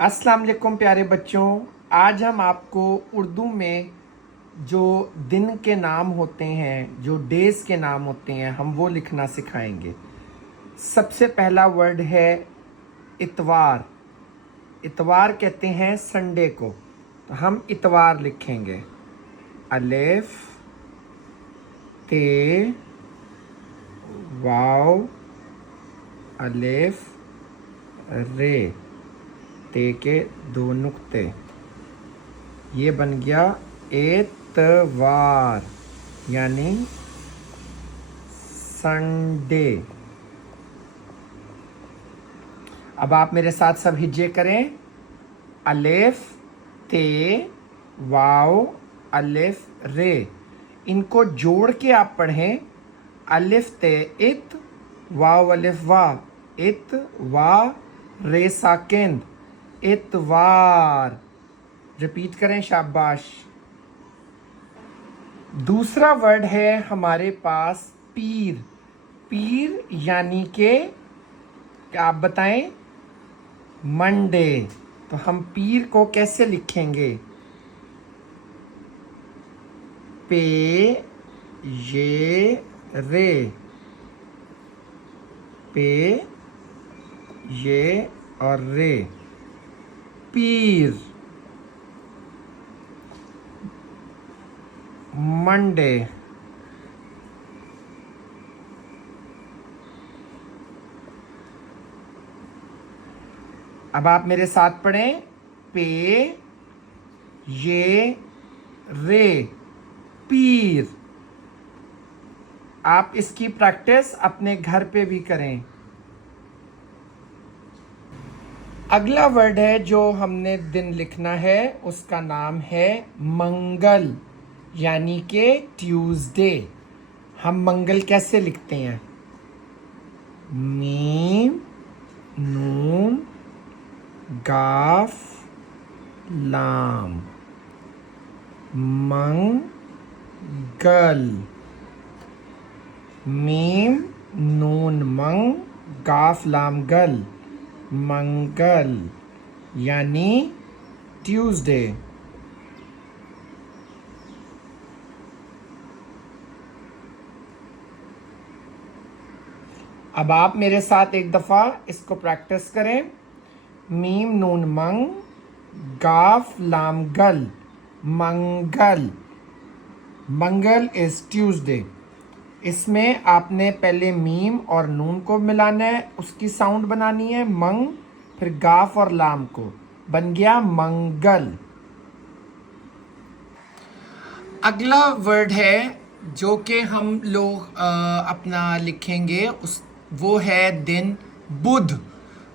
अस्सलाम वालेकुम प्यारे बच्चों। आज हम आपको उर्दू में जो दिन के नाम होते हैं, जो डेज़ के नाम होते हैं, हम वो लिखना सिखाएंगे। सबसे पहला वर्ड है इतवार। इतवार कहते हैं संडे को, तो हम इतवार लिखेंगे। अलिफ ते वाव अलिफ रे, ते के दो नुक्ते, ये बन गया एतवार यानी संडे। अब आप मेरे साथ सब हिज्जे करें। अलिफ ते वाव अलिफ रे, इनको जोड़ के आप पढ़ें। अलिफ ते इत, वाव अलिफ वा, इत वा रे साकिन, इतवार। रिपीट करें, शाबाश। दूसरा वर्ड है हमारे पास पीर। पीर यानी के क्या आप बताएं? मंडे। तो हम पीर को कैसे लिखेंगे? पे ये रे, पे ये और रे, पीर। मंडे। अब आप मेरे साथ पढ़ें। पे ये रे, पीर। आप इसकी प्रैक्टिस अपने घर पे भी करें। अगला वर्ड है जो हमने दिन लिखना है, उसका नाम है मंगल यानी के ट्यूसडे। हम मंगल कैसे लिखते हैं? मीम नून गाफ लाम, मंगल। मीम नून मंग, गाफ लाम गल, मंगल यानी ट्यूसडे। अब आप मेरे साथ एक दफ़ा इसको प्रैक्टिस करें। मीम नून मंग, गाफ लाम गल, मंगल। मंगल इज ट्यूसडे। इसमें आपने पहले मीम और नून को मिलाना है, उसकी साउंड बनानी है मंग, फिर गाफ और लाम को, बन गया मंगल। अगला वर्ड है जो कि हम लोग अपना लिखेंगे, वो है दिन बुध।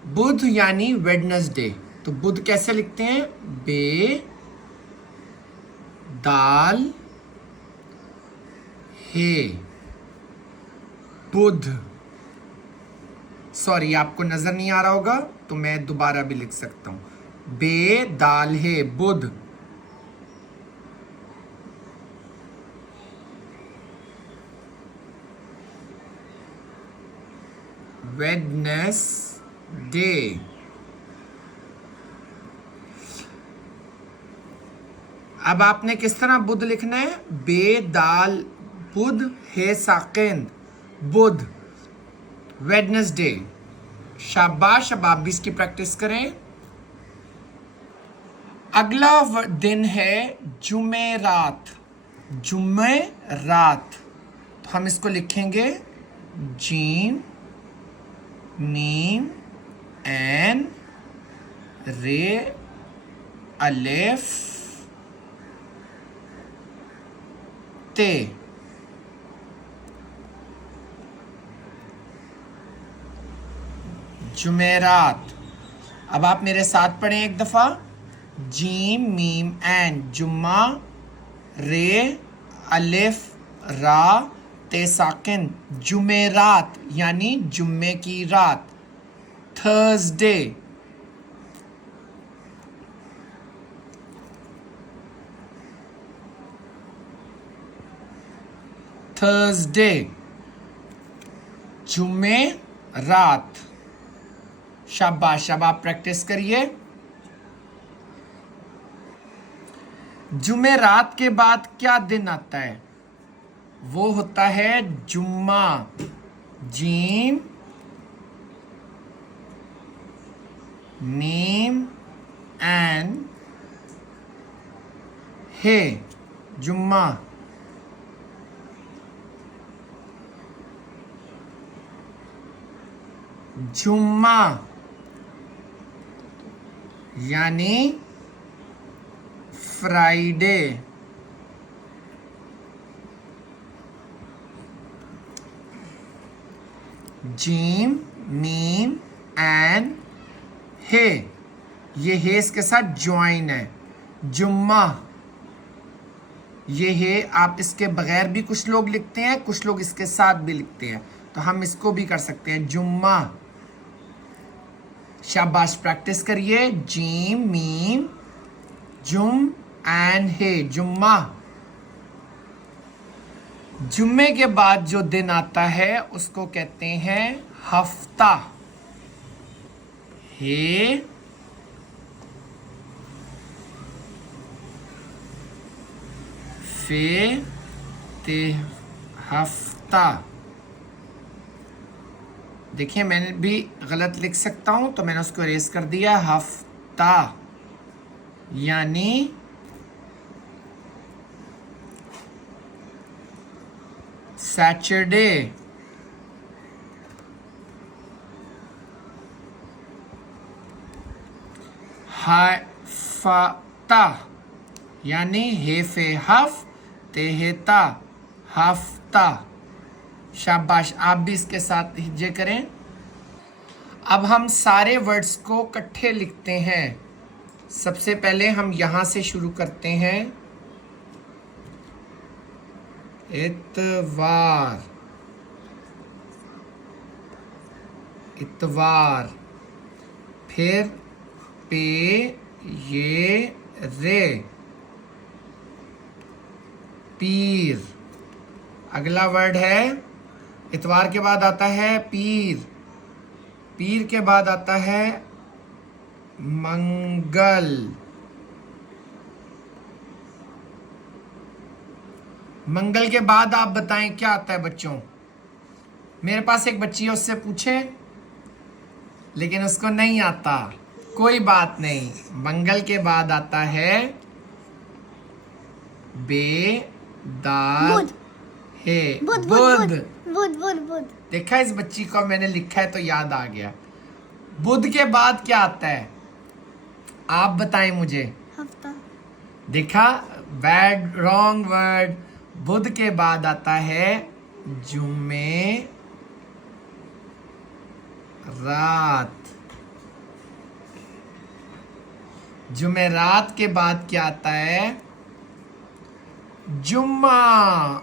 बुध यानी वेडनेसडे। तो बुध कैसे लिखते हैं? बे दाल हे, बुध। सॉरी, आपको नजर नहीं आ रहा होगा तो मैं दोबारा भी लिख सकता हूं। बे दाल हे, बुध। वेडनेसडे। अब आपने किस तरह बुध लिखना है? बे दाल बुध हे साकिन, बुध, वेडनेसडे। शाबाश। अब आप भी इसकी प्रैक्टिस करें। अगला दिन है जुमेरात। जुमेरात, तो हम इसको लिखेंगे जीम मीम एन रे अलिफ ते। जुमेरात। अब आप मेरे साथ पढ़ें एक दफा। जीम मीम एन, जुम्मा, रे अलिफ रा ते साकिन, जुमेरात यानी जुम्मे की रात। थर्सडे। थर्सडे, जुम्मे रात। शाबाश। अब आप प्रैक्टिस करिए। जुमेरात के बाद क्या दिन आता है? वो होता है जुम्मा। जीम मीम एन हे, जुम्मा। जुम्मा यानी फ्राइडे। जीम मीम एन हे, ये हे इसके साथ ज्वाइन है। जुम्मा, ये है, आप इसके बगैर भी कुछ लोग लिखते हैं, कुछ लोग इसके साथ भी लिखते हैं, तो हम इसको भी कर सकते हैं जुम्मा। शाबाश, प्रैक्टिस करिए। जीम मीम जुम एंड हे, जुम्मा। जुम्मे के बाद जो दिन आता है उसको कहते हैं हफ्ता। हे फे ते हफ्ता। देखिए मैंने भी गलत लिख सकता हूं, तो मैंने उसको इरेज कर दिया। हफ्ता यानी सैटरडे। हफ्ता यानी हे फे हफ तेहता, हफ्ता। शाबाश, आप भी इसके साथ हिज्जे करें। अब हम सारे वर्ड्स को इकट्ठे लिखते हैं। सबसे पहले हम यहां से शुरू करते हैं। इतवार, इतवार। फिर पे ये रे, पीर। अगला वर्ड है, इतवार के बाद आता है पीर। पीर के बाद आता है मंगल। मंगल के बाद आप बताएं क्या आता है बच्चों? मेरे पास एक बच्ची है, उससे पूछे, लेकिन उसको नहीं आता। कोई बात नहीं, मंगल के बाद आता है बेदार है, बुध। बुध। देखा, इस बच्ची को मैंने लिखा है तो याद आ गया। बुध के बाद क्या आता है? आप बताएं मुझे। हफ्ता। देखा, बैड, रॉन्ग वर्ड। बुध के बाद आता है जुमे रात। जुमेरात के बाद क्या आता है? जुम्मा।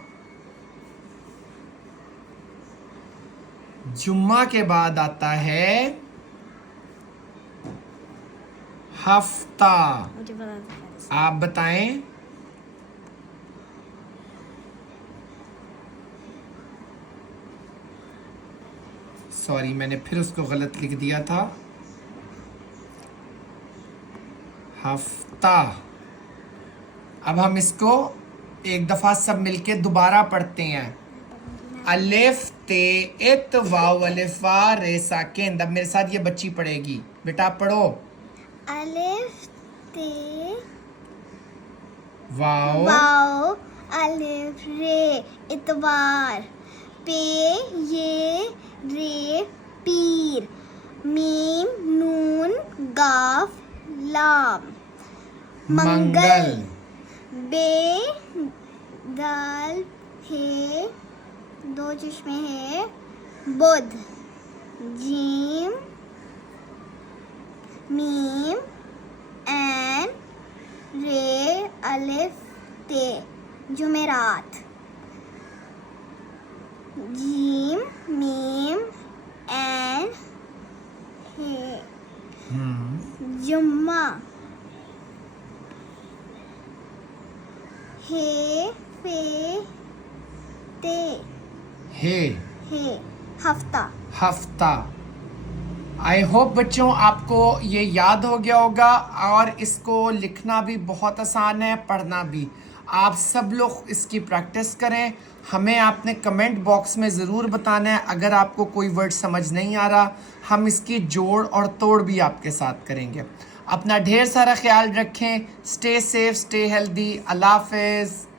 जुम्मा के बाद आता है हफ्ता। मुझे बता दो। आप बताएं। सॉरी, मैंने फिर उसको गलत लिख दिया था। हफ्ता। अब हम इसको एक दफा सब मिलके दोबारा पढ़ते हैं। अलिफ ते इत वाव अलिफ वा रे साकिन। अब मेरे साथ ये बच्ची पढ़ेगी। बेटा आप पढ़ो। अलिफ ते वाव अलिफ रे इतवार। पे ये रे पीर। मीम नून गाफ लाम मंगल। बे दाल है, दो चश्मे है, बुध। जीम मीम एन रे अलिफ ते जुमेरात। जीम मीम एन हे जुम्मा। हे फे ते हे हे हफ्ता। हफ्ता। आई होप बच्चों आपको ये याद हो गया होगा और इसको लिखना भी बहुत आसान है, पढ़ना भी। आप सब लोग इसकी प्रैक्टिस करें। हमें आपने कमेंट बॉक्स में ज़रूर बताना है अगर आपको कोई वर्ड समझ नहीं आ रहा, हम इसकी जोड़ और तोड़ भी आपके साथ करेंगे। अपना ढेर सारा ख्याल रखें। Stay safe, stay healthy. अल्लाह हाफिज़।